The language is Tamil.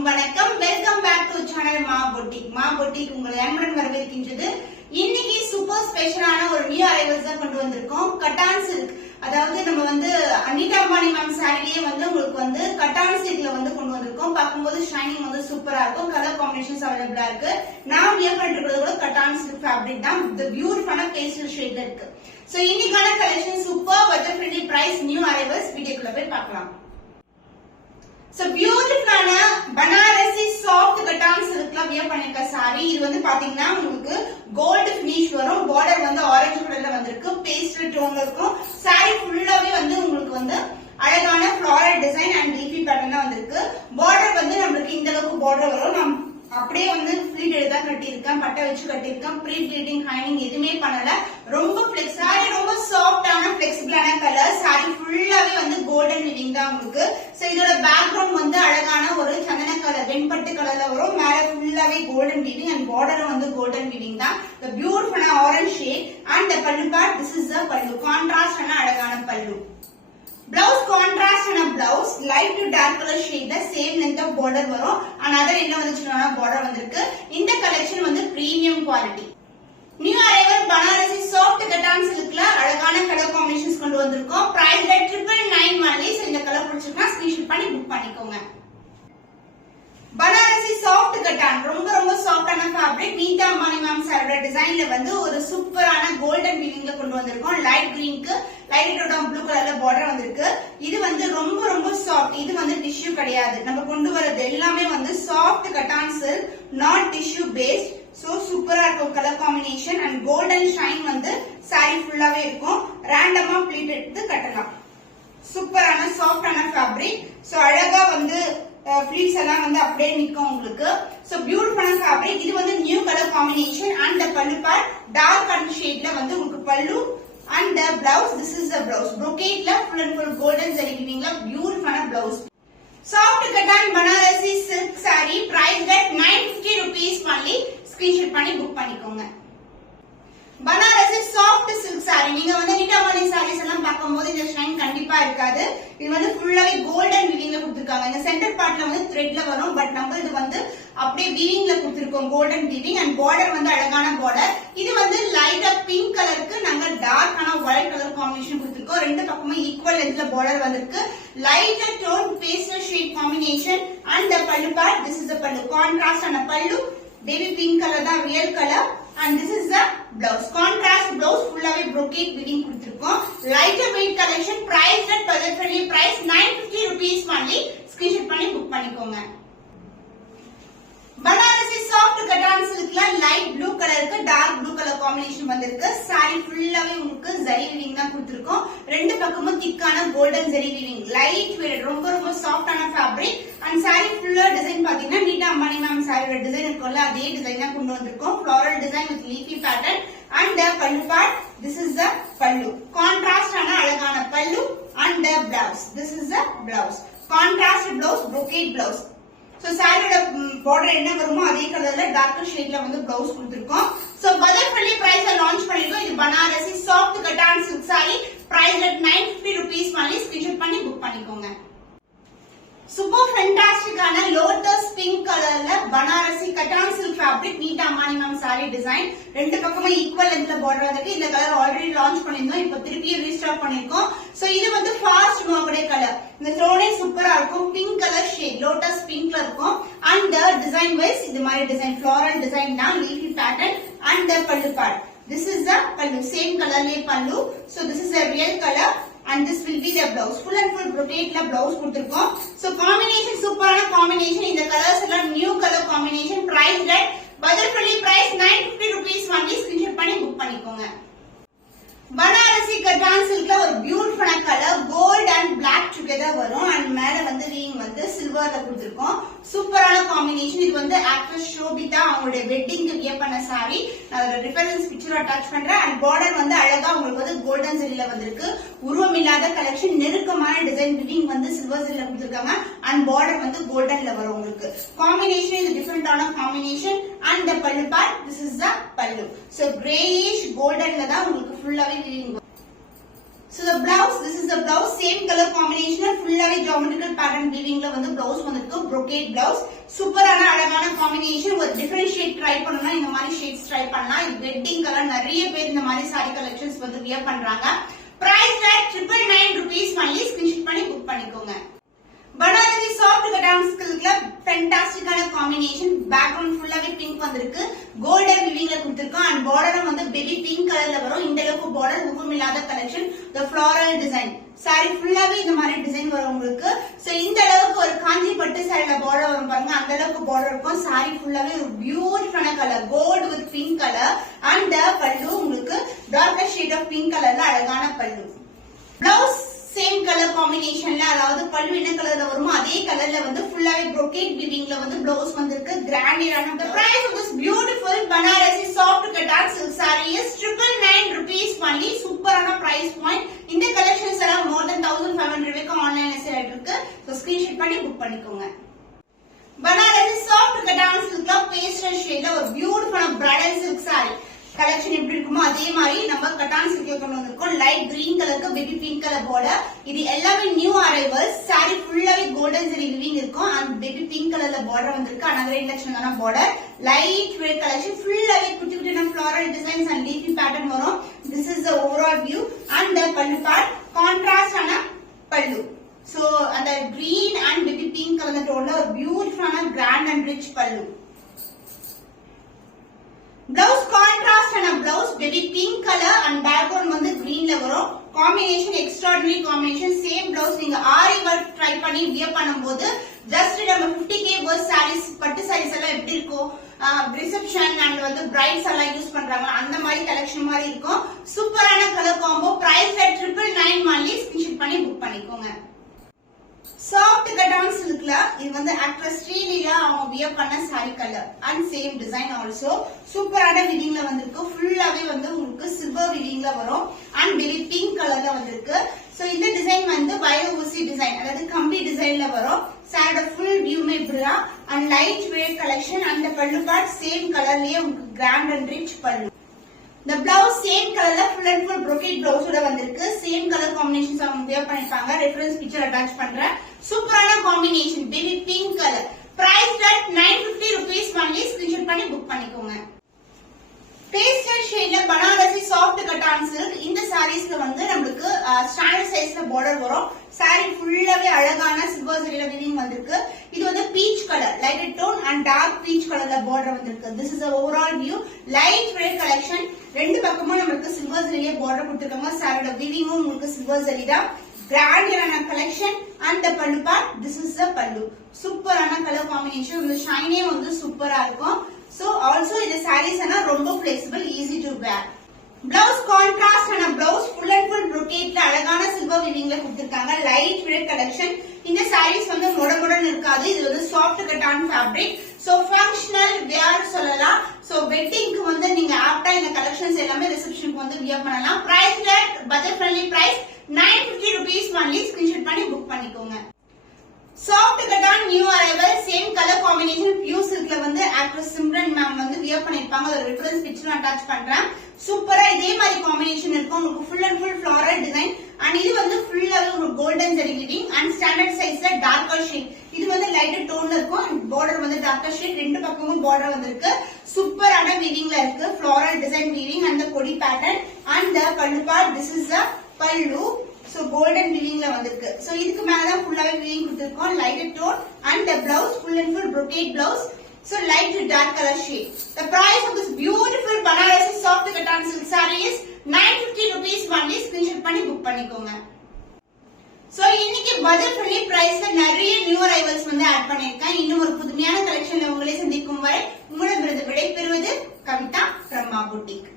அனைவருக்கும் வணக்கம். வெல்கம் பேக் டு சேனல் மா பொட்டிக் உங்களை அன்புடன் வரவேற்கின்றது. இன்னைக்கு சூப்பர் ஸ்பெஷலான ஒரு நியூ அரைவல்ஸ் தான் கொண்டு வந்திருக்கோம். கட்டான் சில்க், அதாவது நம்ம வந்து அனிதா அம்பானி மேம் சாரிலேயே வந்து உங்களுக்கு வந்து கட்டான் சில்க்ல வந்து கொண்டு வந்திருக்கோம். பார்க்கும்போது ஷைனிங் வந்து சூப்பரா இருக்கும். கலர் காம்பினேஷன்ஸ் அவைலபிளா இருக்கு. நான் வியர் பண்ணிட்டு இருக்கிறது கூட கட்டான் சில்க் ஃபேப்ரிக் தான். இந்த பியூட்டிஃபுல்லான பேஸ்டல் ஷேட்ல இருக்கு. சோ இன்னைக்கான collection super budget friendly price new arrivals. வீடியோக்குள்ள போய் பார்க்கலாம். So beautiful Banarasi soft cotton சில்க்ல வியர் பண்ணிருக்க சாரி. இது வந்து பாத்தீங்கன்னா உங்களுக்கு கோல்ட் ஃபினிஷ் வரும். பார்டர் வந்து ஆரஞ்சு கலர்ல வந்திருக்கு. பேஸ்டல் டோன்ல இருக்கும். சாரி ஃபுல்லாவே வந்து உங்களுக்கு வந்து அழகான floral design and leafy pattern வந்திருக்கு. பார்டர் வந்து நமக்கு இந்த அளவுக்கு பார்டர் வரும். நான் அப்படியே வந்து ஃபிளீட் எடுத்தா கட்டியிருக்கேன். பட்டை வச்சு கட்டியிருக்கேன். ப்ரீ ப்ளீட்டிங் ஹைனிங் எதுவுமே பண்ணல. ரொம்ப ஃபிளெக்ஸ் சாரி, ரொம்ப சாஃப்டான ஃபிளெக்சிபிளான கலர். சாரி ஃபுல்லாவே வந்து கோல்டன் வீவிங் தான் உங்களுக்கு. சோ இதோட பேக்ரவுண்ட் வந்து அழகான ஒரு சந்தன கலர் வெண்பட்டு கலர்ல வரும். மேல ஃபுல்லாவே கோல்டன் வீவிங் அண்ட் பார்டரும் வந்து கோல்டன் வீவிங் தான். the beautiful orange shade and the pallu part. This is the pallu contrast and அழகான pallu. Blouse contrast and a blouse light to dark color shade the same length of border varum. Another என்ன வந்துச்சுனா border வந்திருக்கு. இந்த கலெக்ஷன் வந்து premium quality. New arrival Banarasi soft cotton silkல அழகான கலர் காம்பினேஷன்ஸ் கொண்டு வந்திருக்கோம். price at 999 only. So இந்த கலர் பிடிச்சிருக்கா ஸ்கிரீன்ஷாட் பண்ணி புக் பண்ணிக்கோங்க. பனாரசி சாஃப்ட் கட்டான் ரொம்ப சாஃப்டான ஃபேப்ரிக். நீதா அம்பானி மேம் சாரோட டிசைன்ல வந்து ஒரு சூப்பரான கோல்டன் வீவிங்ல கொண்டு வந்திருக்கோம். லைட் கிரீனுக்கு லைட் ப்ளூ கலர்ல பார்டர் வந்திருக்கு. இது வந்து ரொம்ப சாஃப்ட். இது வந்து டிஷ்யூ கிடையாது. நம்ம கொண்டு வரது எல்லாமே வந்து soft cotton silk, not tissue based. So சூப்பரா இருக்கும் colour combination and golden shine வந்து சாரி ஃபுல்லாவே இருக்கும். ரேண்டமா ப்ளீட் எடுத்து கட்டலாம். சூப்பரான சாஃப்டான ஃபேப்ரிக். சோ அழகா வந்து ஃபிளீட்ஸ் எல்லாம் வந்து அப்படியே நிக்கும் உங்களுக்கு. சோ பியூட்டிஃபுல்லான ஃபேப்ரிக். இது வந்து நியூ கலர் காம்பினேஷன் அண்ட் பல்லு பார்ட் டார்க் அண்ட் ஷேட்ல வந்து உங்களுக்கு பல்லு and the blouse. This is the blouse. brocade full and full golden zari weaving la beautiful blouse. Soft cotton banarasi silk saree priced at 950 rupees only. Screenshot பண்ணி book பண்ணிக்கோங்க. Banarasi soft silk sorry. நீங்க வந்து நீட்டா அம்பானி சாரீஸ் எல்லாம் பார்க்கும்போது இந்த ஷைன் கண்டிப்பா இருக்காது. இது வந்து ஃபுல்லாவே கோல்டன் வீவிங்ல கொடுத்திருக்காங்க. இந்த சென்டர் பார்ட்ல வந்து த்ரெட்ல வரும். பட் நம்ம இது வந்து அப்படியே வீவிங்ல கொடுத்திருக்கோம். கோல்டன் வீவிங் அண்ட் பார்டர் வந்து அழகான பார்டர். இது வந்து லைட்டா பிங்க் கலருக்கு நாங்க டார்க்கான ஒயிட் கலர் காம்பினேஷன் கொடுத்திருக்கோம். ரெண்டு பக்கமும் ஈக்குவல் லென்த்ல பார்டர் வந்திருக்கு. Light tone pastel shade combination and the pallu part. This is the pallu contrast and pallu baby pink color தான் real colour. And this is the blouse. Contrast blouse fullaவே brocade weaving கொடுத்திருக்கோம். Lighter weight collection priced at budget friendly price 950 rupees only. Screenshot பண்ணி புக் பண்ணிக்கோங்க. Banarasi soft cotton சில்க்ல light blue கலருக்கு டார்க் ப்ளூ கலர் காம்பினேஷன் வந்திருக்கு. சாரி ஃபுல்லாவே உங்களுக்கு ஜரி வீவிங் தான் கொடுத்திருக்கோம். ரெண்டு பக்கமும் திக்கான golden zari weaving. Light weight ரொம்ப சாஃப்டான ஃபேப்ரிக். அண்ட் சாரி ஃபுல்லா டிசைன் பாத்தீங்கன்னா நீட்டா அம்பானி மேம் சாரியோட டிசைன் இருக்கும்ல அதே டிசைன் தான் கொண்டு வந்திருக்கோம். Floral design with leafy pattern and the pallu part. This is the pallu. Contrast ஆன அழகான pallu and the blouse. This is the blouse. Contrast blouse, brocade blouse. So சாரியோட பார்டர் என்ன வருமோ அதே கலர்ல டார்க் ஷேட்ல வந்து பிளவுஸ் கொடுத்திருக்கோம். சோ பட்ஜெட் ஃப்ரெண்ட்லி பிரைஸ்ல லான்ச் பண்ணிருக்கோம். இது Banarasi soft cotton silk sari price at 950 rupees only. Screenshot பண்ணி புக் பண்ணிக்கோங்க. சூப்பர் ஃபேண்டாஸ்டிக்கான லோட்டஸ் பிங்க் கலர்ல பனாரசி கட்டான் சில்க் ஃபேப்ரிக் நீட்டா அம்பானி மேம் சாரி டிசைன். ரெண்டு பக்கமும் ஈக்குவல் லென்த்ல பார்டர் வந்திருக்கு. இந்த கலர் ஆல்ரெடி லான்ச் பண்ணிருந்தோம். இப்போ திருப்பி ரீஸ்டாக் பண்ணிருக்கோம். சோ இது வந்து ஃபாஸ்ட் மூவ் கலர். இந்த த்ரோனே சூப்பரா இருக்கும். பிங்க் கலர் ஷேட் லோட்டஸ் பிங்க்ல இருக்கும். அண்ட் டிசைன் வைஸ் இது மாதிரி டிசைன் ஃப்ளாரல் டிசைன் தான் leafy pattern and the pallu part. This is the pallu. Same colorலே pallu. So this is a real color. And this will be the blouse. Full and full brocade la blouse கொடுத்திருக்கோம். So combination சூப்பரான combination. இந்த கலர்ஸ் எல்லாம் new colour combination. price at budget friendly price 950 rupees only. Screenshot பண்ணி புக் பண்ணிக்கோங்க. பனாரசி கட்டான் சில்க்ல ஒரு பியூட்டிஃபுல்லான colour gold and black together வரும். அண்ட் மேல வந்து வீவிங் வந்து சில்வர்ல கொடுத்திருக்கோம். சூப்பரான காம்பினேஷன். இது வந்து ஆக்ட்ரஸ் ஷோபிதா அவங்களுடைய வெட்டிங்க்கு வியர் பண்ண சாரி. நான் ரெஃபரன்ஸ் பிக்சர் அட்டாச் பண்றேன். அண்ட் பார்டர் வந்து அழகா உங்களுக்கு வந்து கோல்டன் ஜரில வந்திருக்கு. உருவம் இல்லாத கலெக்ஷன். நெருக்கமான டிசைன் வீவிங் வந்து சில்வர் ஜரில கொடுத்திருக்காங்க. அண்ட் பார்டர் வந்து கோல்டன்ல வரும் உங்களுக்கு. காம்பினேஷன் இது டிஃபரெண்டான combination. And the pallu part. This is the pallu. So grayish goldenல தான் உங்களுக்கு ஃபுல்லாவே வீவிங். So the blouse, this is the blouse, same color combination, full-ஆவே geometrical pattern weaving ல வந்து blouse வந்திருக்கு, brocade blouse. சூப்பரான அழகான combination. ஒரு different shade try பண்ணனும்னா இந்த மாதிரி shades try பண்ணலாம். இது wedding color, நிறைய பேர் இந்த மாதிரி saree collections வந்து wear பண்றாங்க. Price tag 999 rupees only. Screenshot பண்ணி book பண்ணிக்கோங்க. பனாரசி soft cotton silkல ஃபேண்டாஸ்டிக்கான காம்பினேஷன். பேக்ரவுண்ட் ஃபுல்லாவே பிங்க் வந்திருக்கு, கோல்டன் விவிங்ல கொடுத்திருக்கோம். அண்ட் பார்டரும் வந்து பேபி பிங்க் கலர்ல வரும். இந்த அளவுக்கு பார்டர் முகம் இல்லாத collection. the floral design saree ஃபுல்லாவே இந்த மாதிரி டிசைன் வரும் உங்களுக்கு. சோ இந்த அளவுக்கு ஒரு காஞ்சி பட்டு சாரில பார்டர் வரும் பாருங்க, அந்த அளவுக்கு பார்டர் இருக்கும். saree ஃபுல்லாவே ஒரு பியூட்டிஃபுல்லான colour, gold with pink colour. And pallu உங்களுக்கு டார்க்கர் ஷேட் ஆஃப் பிங்க் கலர்ல அழகான பல்லு. பிளவுஸ் சேம் கலர் காம்பினேஷன்ல, அதாவது பல்லு என்ன கலர்ல வருமோ அதே கலர்ல வந்து ஃபுல்லாவே brocade weavingல வந்து ப்ளவுஸ் வந்திருக்கு. கிராண்டியரான. The price of this beautiful Banarasi soft cotton silk saree is 999 rupees only. சூப்பரான பிரைஸ் பாயிண்ட். இந்த கலெக்ஷன்ஸ் எல்லாம் more than 1500 வரைக்கும் ஆன்லைன்ல சேல் ஆயிட்டு இருக்கு. சோ ஸ்கிரீன்ஷாட் பண்ணி புக் பண்ணிக்கோங்க. Banarasi soft cotton silkல pastel ஷேட்ல ஒரு பியூட்டிஃபுல்லான bridal silk saree கலெக்ஷன் எப்படி இருக்குமோ அதே மாதிரி நம்ம கட்டான் சில்க்ல கொண்டு வந்திருக்கோம். லைட் கிரீன் கலருக்கு பேபி பிங்க் கலர் பார்டர். இது எல்லாமே நியூ அரைவல்ஸ். saree ஃபுல்லாவே கோல்டன் ஜரி விவிங் இருக்கும். அண்ட் பேபி பிங்க் கலர்ல பார்டர் வந்திருக்கு. another இன்டெக்ஷனான பார்டர். லைட் வெயிட் கலெக்ஷன் ஃபுல்லாவே குட்டி குட்டியான floral designs and leafy pattern வரும். this is the overall view. and the pallu part contrast ஆன பல்லு. so அந்த green and baby pink colour டோன்ல ஒரு பியூட்டிஃபுல்லான grand and rich பல்லு. Blouse contrast and a blouse baby pink color and background வந்து greenல வரும். combination extraordinary combination. same blouse நீங்க ஆரி work try பண்ணி wear பண்ணும்போது just நம்ம 50k worth sarees பட்டு sarees எல்லாம் எப்படி இருக்கும், reception and வந்து brides எல்லாம் யூஸ் பண்றாங்க அந்த மாதிரி கலெக்ஷன் மாதிரி இருக்கும். சூப்பரான colour combo. price at 999 only. Screenshot பண்ணி புக் பண்ணிக்கோங்க. soft cotton silkல இது வந்து actress ஸ்ரீலீலா அவங்க வியர் பண்ண saree color and same design also. சூப்பரான விவிங்ல வந்திருக்கு. ஃபுல்லாவே வந்து உங்களுக்கு சில்வர் விவிங்ல வரும். and baby pink கலர்ல வந்திருக்கு. சோ இந்த டிசைன் வந்து வைர ஊசி டிசைன், அதாவது கம்பி டிசைன்ல வரும். சாரியோட ஃபுல் வியூமே இப்படிதான். and light weight collection. and the பல்லு பார்ட் சேம் கலர்லயே உங்களுக்கு grand and rich பல்லு. The blouse same colorல full and full brocade blouse ஓட வந்திருக்கு. same color combinations அவங்க wear பண்ணிருப்பாங்க. reference picture attach பண்றேன். சூப்பரான combination baby pink color. price at 950 rupees only. screenshot பண்ணி book பண்ணிக்கோங்க. pastel shade ல பனாரசி soft cotton silk. இந்த sareesல வந்து நமக்கு ஸ்டாண்டர்ட் சைஸ்ல border வரும். saree ஃபுல்லாவே அழகான சில்வர் ஜரில weaving வந்திருக்கு. இது வந்து peach color, light tone and dark peach colorல border வந்திருக்கு. this is the overall view. light red collection. ரெண்டு பக்கமும் நமக்கு சில்வர் ஜரில border கொடுத்திருக்காங்க. சாரியோட weaving உங்களுக்கு சில்வர் ஜரி தான். கிராண்டியரான collection. and the pallu part, this is the pallu. சூப்பரான கலர் காம்பினேஷன். இந்த ஷைனே வந்து சூப்பரா இருக்கும். so also இந்த sarees எல்லாம் ரொம்ப flexible, easy to wear. blouse contrast and a blouse full and full brocade ல அழகான சில்வர் வீவிங்ல கொடுத்திருக்காங்க. Light weight collection. இந்த sarees வந்து மொடமொடன்னு இருக்காது. இது வந்து soft cotton fabric. so functional wear சொல்லலாம். so வெட்டிங்க்கு வந்து நீங்க ஆப்டா இந்த கலெக்ஷன்ஸ் எல்லாமே ரிசப்ஷனுக்கு வந்து wear பண்ணலாம். price tag budget friendly price 950 rupees only. screenshot பண்ணி புக் பண்ணிக்கோங்க. soft cotton new arrival same color combination pure silkல வந்து actress சிம்ரன் மேம் வந்து wear பண்ணிருப்பாங்க. ஒரு ரெஃபரன்ஸ் பிக்சர் அட்டாச் பண்றேன். சூப்பரா இதே மாதிரி காம்பினேஷன் இருக்கும். உங்களுக்கு full and full floral design. and இது வந்து ஃபுல்லாவே ஒரு golden zari weaving and standard sizeல darker shade. இது வந்து lighter toneல இருக்கும். border வந்து darker shade. ரெண்டு பக்கமும் border வந்திருக்கு. சூப்பரான weavingல இருக்கு. floral design weaving and the கொடி pattern. and the pallu part, this is the pallu. so golden weavingல வந்திருக்கு. so இதுக்கு மேல தான் ஃபுல்லாவே weaving கொடுத்திருக்கோம். lighter tone and the blouse full and full brocade blouse. so light to dark color shade. the price of this beautiful Banarasi soft cotton silk saree is 950 rupees only. screenshot பண்ணி புக் பண்ணிக்கோங்க. so இன்னைக்கு budget friendly priceல நிறைய நியூ அரைவல்ஸ் வந்து ஆட் பண்ணிருக்கேன். இன்னும் ஒரு புதுமையான கலெக்ஷன்ல உங்களை சந்திக்கும் வரை உங்களிடமிருந்து விடைபெறுவது கவிதா from Ma Boutique.